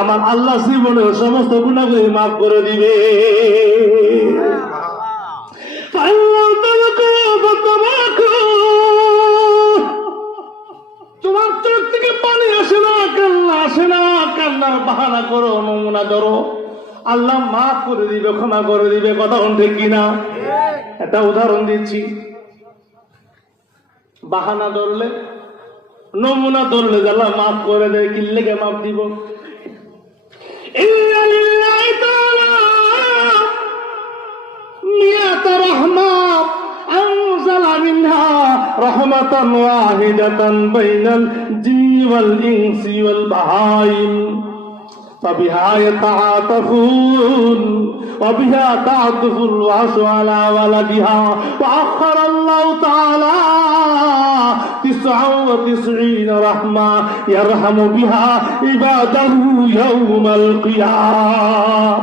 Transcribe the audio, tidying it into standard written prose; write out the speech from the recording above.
আমার আল্লাহ জীবনের সমস্ত গুনাহগুলি মাফ করে দিবে। তোমার চোখ থেকে পানি আসে না, কান্না আসে না, কান্নার বাহানা করো, নমুনা ধরো, আল্লাহ মাফ করে দিবে, ক্ষমা করে দিবে। কথা ঠিক কিনা? একটা উদাহরণ দিচ্ছি। বাহানা ধরলে, নমুনা ধরলে আল্লাহ মাফ করে দেয়, কি লেগে মাফ দিব? رحمة واحدة بين الجن والإنس والبهائم فبها يتعاطفون وبها تعطف الوحش على ولدها وأخر الله تعالى 99 رحمة يرحم بها عباده يوم القيامة